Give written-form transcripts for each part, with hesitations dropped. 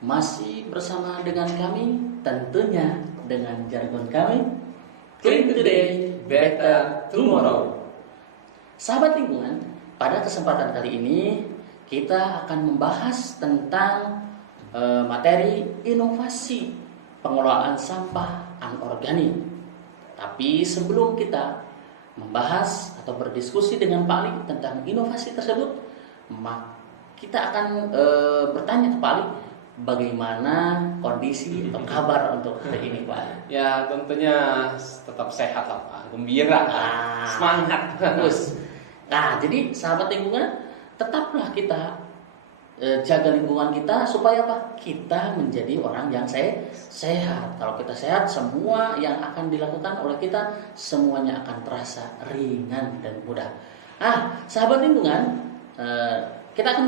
Masih bersama dengan kami, tentunya dengan jargon kami, Clean Today, Better Tomorrow. Sahabat lingkungan, pada kesempatan kali ini kita akan membahas tentang materi inovasi pengelolaan sampah anorganik. Tapi sebelum kita membahas atau berdiskusi dengan Pak Ali tentang inovasi tersebut, kita akan bertanya ke Pak Ali bagaimana kondisi atau kabar untuk hari ini, Pak? Ya, tentunya tetap sehat lah, Pak. Gembira, semangat. Bagus. Nah, jadi sahabat lingkungan, tetaplah kita jaga lingkungan kita supaya apa? Kita menjadi orang yang sehat. Kalau kita sehat, semua yang akan dilakukan oleh kita semuanya akan terasa ringan dan mudah. Sahabat lingkungan, kita akan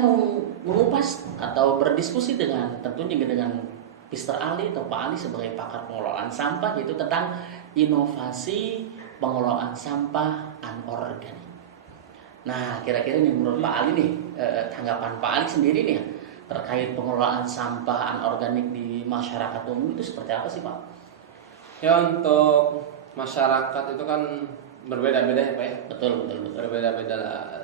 mengupas atau berdiskusi tentunya dengan Mr. Ali atau Pak Ali sebagai pakar pengelolaan sampah, yaitu tentang inovasi pengelolaan sampah anorganik. Nah, kira-kira nih menurut Pak Ali nih, tanggapan Pak Ali sendiri nih terkait pengelolaan sampah anorganik di masyarakat umum itu seperti apa sih, Pak? Ya, untuk masyarakat itu kan berbeda-beda ya, Pak ya. Betul. Berbeda-beda lah.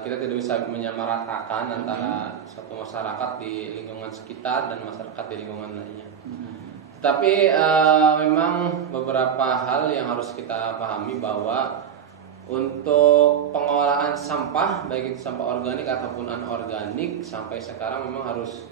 Kita tidak bisa menyamaratakan antara satu masyarakat di lingkungan sekitar dan masyarakat di lingkungan lainnya. Tapi memang beberapa hal yang harus kita pahami bahwa untuk pengelolaan sampah, baik itu sampah organik ataupun anorganik, sampai sekarang memang harus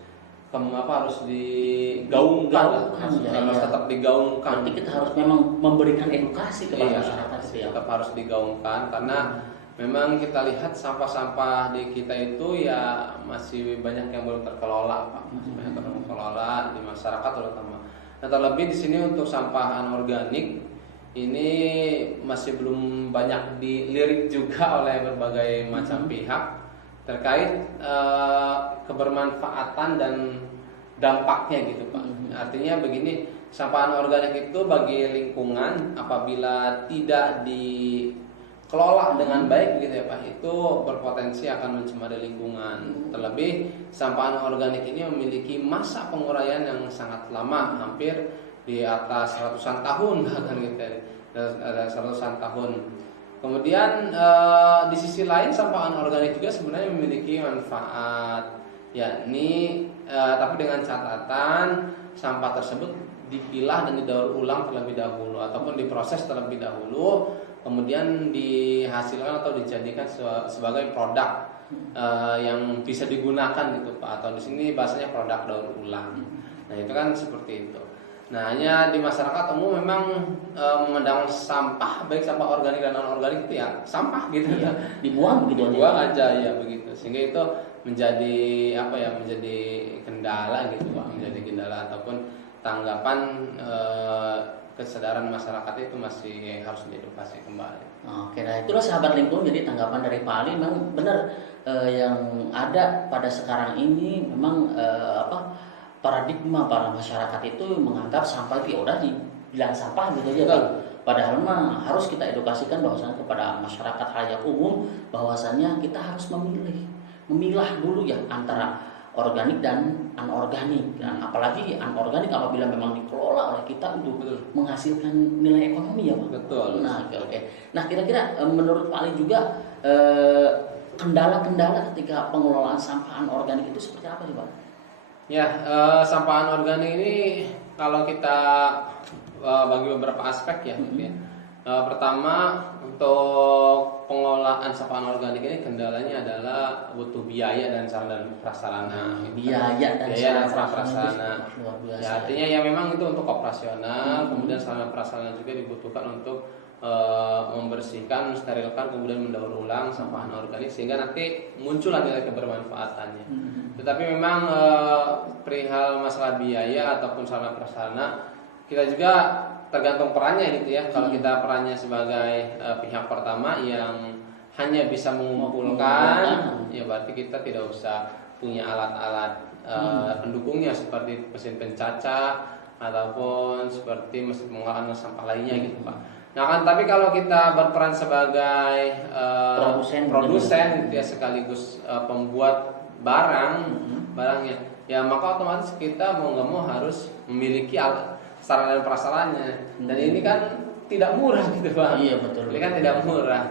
digaungkan, harus tetap digaungkan. Berarti kita harus memang memberikan edukasi kepada masyarakat. Tetap harus digaungkan karena memang kita lihat sampah-sampah di kita itu ya masih banyak yang belum terkelola, Pak. Masih banyak yang belum terkelola di masyarakat terutama. Nah, terlebih di sini untuk sampah anorganik ini masih belum banyak dilirik juga oleh berbagai macam pihak terkait kebermanfaatan dan dampaknya gitu, Pak. Artinya begini, sampah anorganik itu bagi lingkungan apabila tidak dikelola dengan baik gitu ya, Pak, itu berpotensi akan mencemari lingkungan. Terlebih sampah anorganik ini memiliki masa penguraian yang sangat lama, hampir di atas ratusan tahun bahkan gitu ya. Ada ratusan tahun. Kemudian di sisi lain sampah anorganik juga sebenarnya memiliki manfaat, yakni tapi dengan catatan sampah tersebut dipilah dan didaur ulang terlebih dahulu ataupun diproses terlebih dahulu, kemudian dihasilkan atau dijadikan sebagai produk yang bisa digunakan gitu, Pak, atau di sini bahasanya produk daur ulang. Nah, itu kan seperti itu. Nah, hanya di masyarakat umum memang memandang sampah, baik sampah organik dan anorganik itu ya sampah gitu, ya, dibuang aja ya begitu, sehingga itu menjadi menjadi kendala gitu, Pak, menjadi kendala ataupun tanggapan kesadaran masyarakat itu masih harus diedukasi kembali. Oke, nah itulah sahabat lingkungan. Jadi tanggapan dari Pak Ali memang benar, yang ada pada sekarang ini memang paradigma para masyarakat itu menganggap sampah itu udah dibilang sampah gitu aja, Pak. Padahal mah harus kita edukasikan bahwasannya kepada masyarakat halayak umum bahwasannya kita harus memilah dulu ya antara organik dan anorganik, dan apalagi anorganik apabila memang dikelola oleh kita untuk menghasilkan nilai ekonomi ya, Pak. Betul. Nah, oke. Nah, kira-kira menurut Pak Ali juga kendala-kendala ketika pengelolaan sampah anorganik itu seperti apa sih, Pak? Ya, sampah anorganik ini kalau kita bagi beberapa aspek ya, gitu ya. Pertama, untuk pengelolaan sampah anorganik ini kendalanya adalah butuh biaya dan sarana dan prasarana. Biaya dan prasarana. Ya, artinya ya memang itu untuk operasional, kemudian sarana prasarana juga dibutuhkan untuk membersihkan, mensterilkan, kemudian mendaur ulang sampah anorganik sehingga nanti muncullah nilai kebermanfaatannya. Tetapi memang perihal masalah biaya ataupun sarana prasarana kita juga tergantung perannya gitu ya. Kalau kita perannya sebagai pihak pertama yang hanya bisa mengumpulkan, ya berarti kita tidak usah punya alat-alat pendukungnya seperti mesin pencacah ataupun seperti mesin pengolahan sampah lainnya gitu, Pak. Nah kan, tapi kalau kita berperan sebagai produsen gitu ya, sekaligus pembuat barangnya, ya maka otomatis kita mau nggak mau harus memiliki sarana dan prasaranya. Dan ini kan tidak murah gitu Pak. Iya betul. Ini kan tidak murah.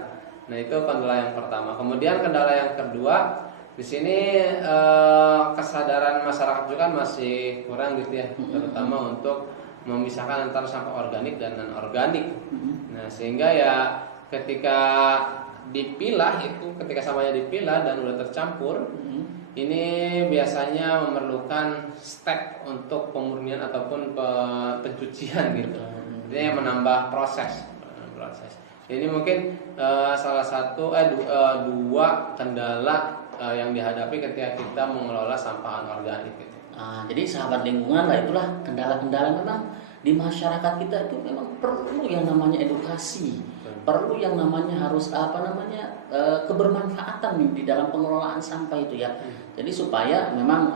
Nah itu kendala yang pertama. Kemudian kendala yang kedua, di sini kesadaran masyarakat juga kan masih kurang gitu ya, terutama untuk memisahkan antara sampah organik dan non organik. Nah sehingga ya ketika dipilah itu, ketika sampahnya dipilah dan udah tercampur, ini biasanya memerlukan step untuk pemurnian ataupun pencucian gitu. Ini menambah proses. Ini mungkin salah satu dua kendala yang dihadapi ketika kita mengelola sampah anorganik gitu. Jadi sahabat lingkungan lah, itulah kendala-kendala memang di masyarakat kita itu memang perlu yang namanya edukasi, perlu yang namanya harus kebermanfaatan di dalam pengelolaan sampah itu ya. Jadi supaya memang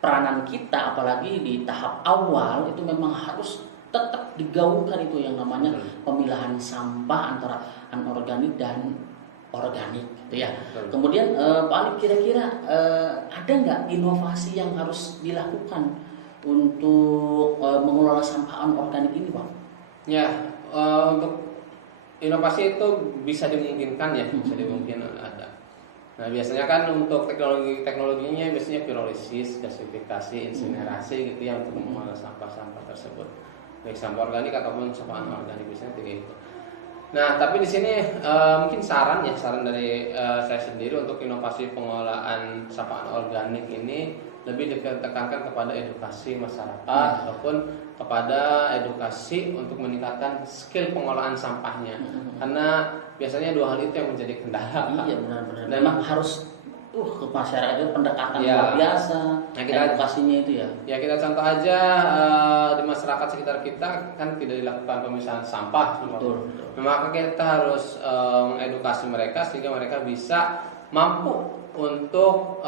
peranan kita apalagi di tahap awal itu memang harus tetap digaungkan itu yang namanya pemilahan sampah antara anorganik dan organik gitu ya. Kemudian Pak Ali kira-kira ada nggak inovasi yang harus dilakukan untuk mengelola sampah anorganik ini Pak? Ya, untuk inovasi itu bisa dimungkinkan ya, bisa dimungkinkan ada. Nah biasanya kan untuk teknologinya biasanya pirolisis, gasifikasi, insinerasi gitu ya untuk mengolah sampah-sampah tersebut, baik sampah organik ataupun sampah anorganik, biasanya tiga itu. Nah tapi di sini mungkin saran dari saya sendiri untuk inovasi pengolahan sampah anorganik ini lebih ditekankan kepada edukasi masyarakat ataupun kepada edukasi untuk meningkatkan skill pengolahan sampahnya, karena biasanya dua hal itu yang menjadi kendala. Iya benar-benar. Memang harus ke masyarakat itu pendekatan luar biasa. Nah, edukasinya itu ya. Ya kita contoh aja di masyarakat sekitar kita kan tidak dilakukan pemisahan sampah. Betul. Maka kita harus mengedukasi mereka sehingga mereka bisa mampu untuk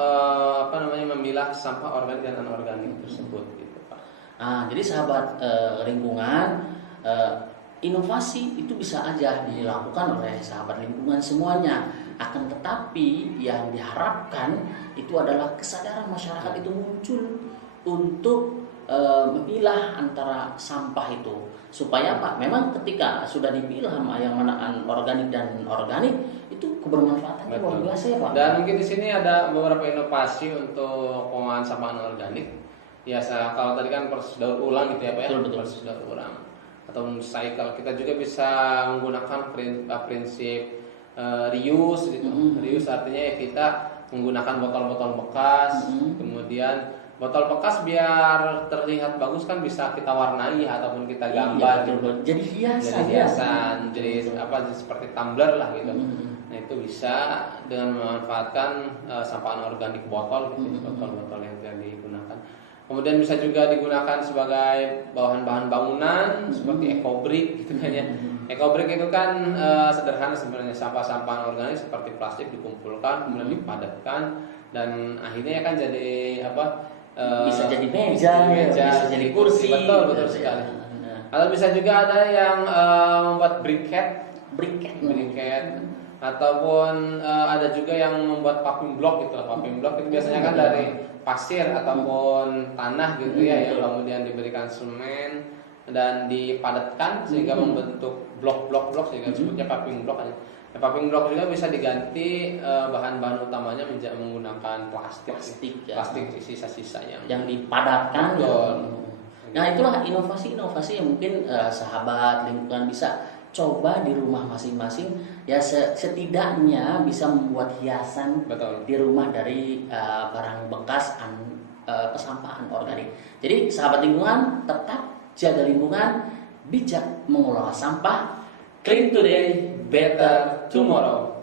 memilah sampah organik dan anorganik tersebut gitu Pak. Jadi sahabat lingkungan, inovasi itu bisa aja dilakukan oleh sahabat lingkungan semuanya. Akan tetapi yang diharapkan itu adalah kesadaran masyarakat itu muncul untuk memilah antara sampah itu. Supaya Pak, memang ketika sudah dipilah yang mana organik dan organik itu kebermanfaatannya luar biasa ya Pak. Dan mungkin di sini ada beberapa inovasi untuk pengolahan sampah anorganik. Ya kalau tadi kan proses daur ulang gitu ya Pak ya. Betul. Proses daur ulang atau recycle. Kita juga bisa menggunakan prinsip reuse gitu. Reuse artinya ya kita menggunakan botol-botol bekas, kemudian botol bekas biar terlihat bagus kan bisa kita warnai ataupun kita gambar gitu. Jadi hiasan, jadi seperti tumbler lah gitu. Nah itu bisa dengan memanfaatkan sampah anorganik botol gitu, botol-botol yang tidak digunakan. Kemudian bisa juga digunakan sebagai bahan-bahan bangunan seperti ecobrick gitu kan ya. Ecobrick itu kan sederhana sebenarnya, sampah-sampah anorganik seperti plastik dikumpulkan kemudian dipadatkan dan akhirnya kan jadi bisa jadi meja, bisa jadi kursi. Betul sekali. Atau bisa juga ada yang membuat briquet ataupun ada juga yang membuat paving block gitu. Paving block itu biasanya kan dari pasir ataupun tanah gitu ya, yang kemudian diberikan semen dan dipadatkan sehingga membentuk blok sehingga disebutnya paving block aja. Nah, paving block juga bisa diganti bahan-bahan utamanya menggunakan plastik sisa-sisa yang dipadatkan. Nah itulah inovasi-inovasi yang mungkin sahabat lingkungan bisa coba di rumah masing-masing ya, setidaknya bisa membuat hiasan di rumah dari barang bekas pesampahan organik. Jadi sahabat lingkungan tetap jaga lingkungan, bijak mengelola sampah. Clean today, better tomorrow.